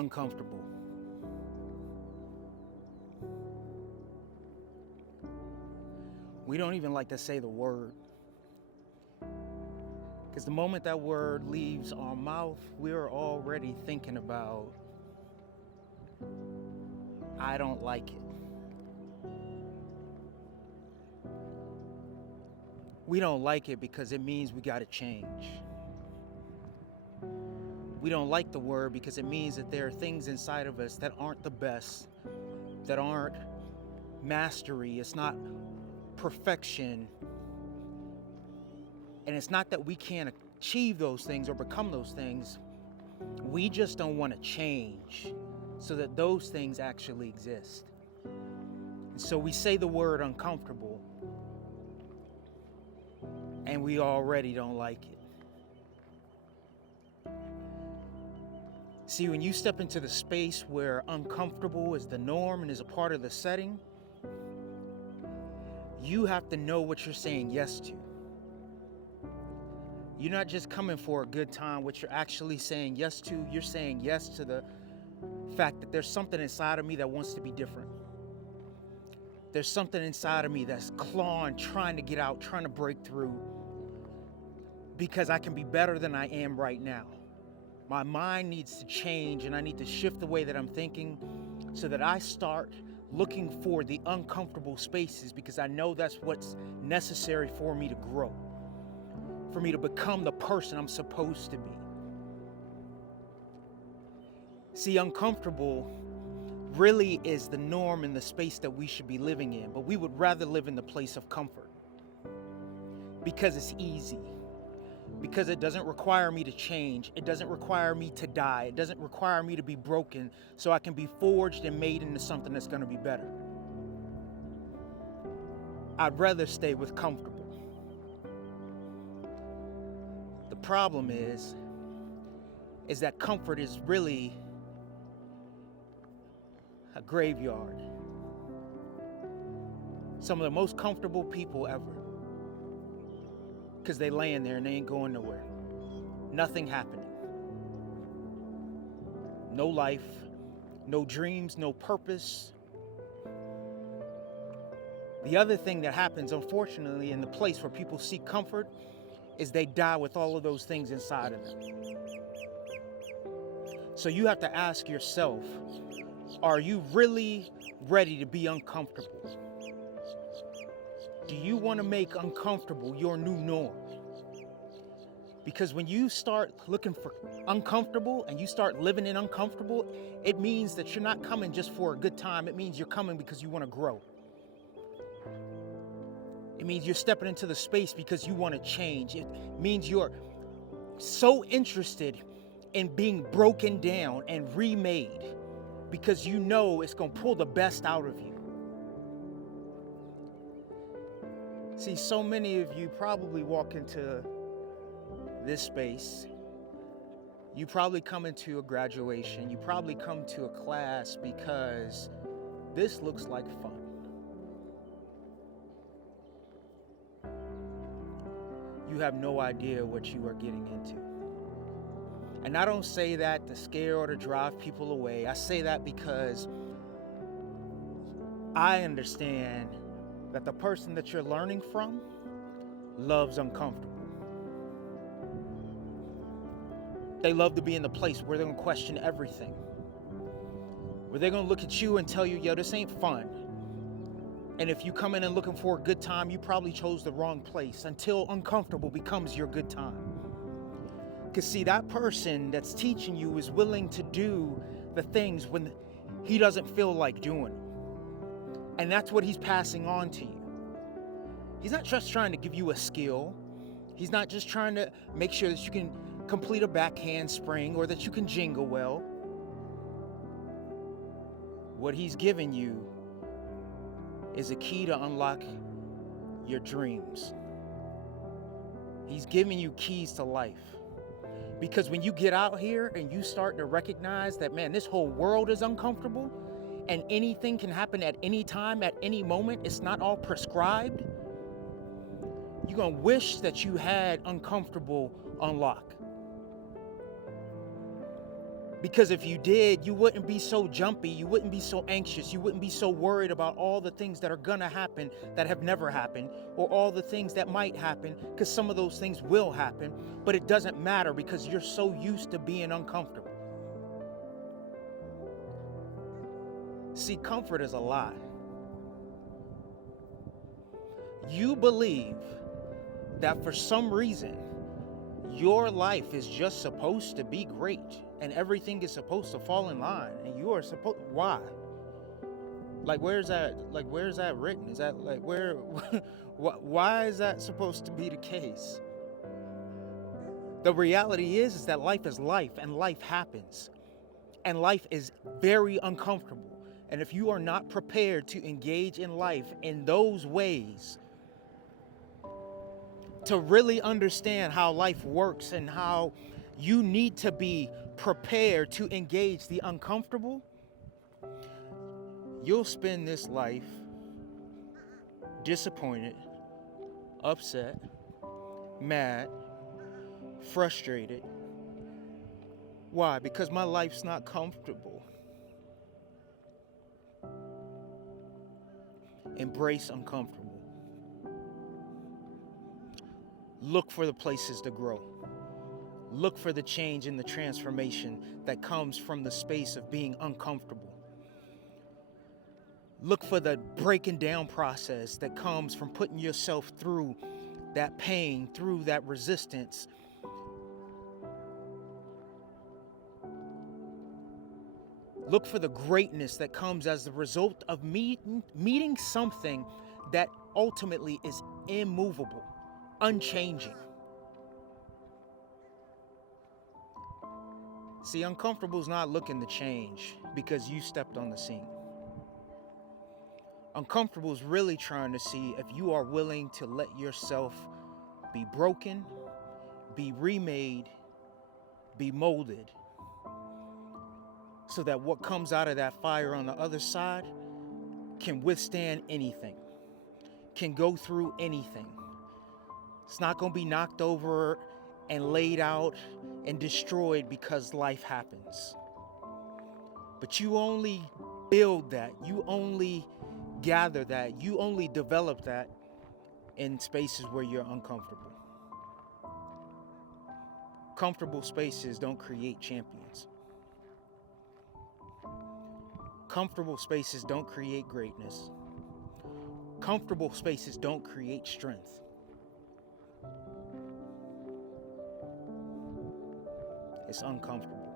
uncomfortable. We don't even like to say the word, because the moment that word leaves our mouth, we're already thinking about, I don't like it. We don't like it because it means we got to change. We don't like the word because it means that there are things inside of us that aren't the best, that aren't mastery. It's not perfection. And it's not that we can't achieve those things or become those things. We just don't want to change so that those things actually exist. And so we say the word uncomfortable, and we already don't like it. See, when you step into the space where uncomfortable is the norm and is a part of the setting, you have to know what you're saying yes to. You're not just coming for a good time. What you're actually saying yes to, you're saying yes to the fact that there's something inside of me that wants to be different. There's something inside of me that's clawing, trying to get out, trying to break through, because I can be better than I am right now. My mind needs to change, and I need to shift the way that I'm thinking so that I start looking for the uncomfortable spaces, because I know that's what's necessary for me to grow, for me to become the person I'm supposed to be. See, uncomfortable really is the norm in the space that we should be living in, but we would rather live in the place of comfort because it's easy. Because it doesn't require me to change. It doesn't require me to die. It doesn't require me to be broken so I can be forged and made into something that's going to be better. I'd rather stay with comfortable. The problem is that comfort is really a graveyard. Some of the most comfortable people ever, because they laying there and they ain't going nowhere. Nothing happening. No life, no dreams, no purpose. The other thing that happens, unfortunately, in the place where people seek comfort is they die with all of those things inside of them. So you have to ask yourself, are you really ready to be uncomfortable? Do you want to make uncomfortable your new norm? Because when you start looking for uncomfortable and you start living in uncomfortable, it means that you're not coming just for a good time. It means you're coming because you want to grow. It means you're stepping into the space because you want to change. It means you're so interested in being broken down and remade because you know it's going to pull the best out of you. See, so many of you probably walk into this space. You probably come into a graduation. You probably come to a class because this looks like fun. You have no idea what you are getting into. And I don't say that to scare or to drive people away. I say that because I understand that the person that you're learning from loves uncomfortable. They love to be in the place where they're going to question everything. Where they're going to look at you and tell you, yo, this ain't fun. And if you come in and looking for a good time, you probably chose the wrong place until uncomfortable becomes your good time. Because see, that person that's teaching you is willing to do the things when he doesn't feel like doing them. And that's what he's passing on to you. He's not just trying to give you a skill. He's not just trying to make sure that you can complete a backhand spring or that you can jingle well. What he's giving you is a key to unlock your dreams. He's giving you keys to life. Because when you get out here and you start to recognize that, man, this whole world is uncomfortable and anything can happen at any time, at any moment, it's not all prescribed, you're going to wish that you had uncomfortable unlock. Because if you did, you wouldn't be so jumpy, you wouldn't be so anxious, you wouldn't be so worried about all the things that are gonna happen that have never happened, or all the things that might happen, because some of those things will happen, but it doesn't matter because you're so used to being uncomfortable. See, comfort is a lie. You believe that for some reason, your life is just supposed to be great and everything is supposed to fall in line, and you are supposed, why? Like, where's that written? Is that like, where why is that supposed to be the case? The reality is that life is life, and life happens, and life is very uncomfortable. And if you are not prepared to engage in life in those ways, to really understand how life works and how you need to be prepared to engage the uncomfortable, you'll spend this life disappointed, upset, mad, frustrated. Why? Because my life's not comfortable. Embrace uncomfortable. Look for the places to grow. Look for the change and the transformation that comes from the space of being uncomfortable. Look for the breaking down process that comes from putting yourself through that pain, through that resistance. Look for the greatness that comes as the result of meeting something that ultimately is immovable, unchanging. See, uncomfortable is not looking to change because you stepped on the scene. Uncomfortable is really trying to see if you are willing to let yourself be broken, be remade, be molded, so that what comes out of that fire on the other side can withstand anything, can go through anything. It's not going to be knocked over and laid out and destroyed because life happens. But you only build that, you only gather that, you only develop that in spaces where you're uncomfortable. Comfortable spaces don't create champions. Comfortable spaces don't create greatness. Comfortable spaces don't create strength. It's uncomfortable.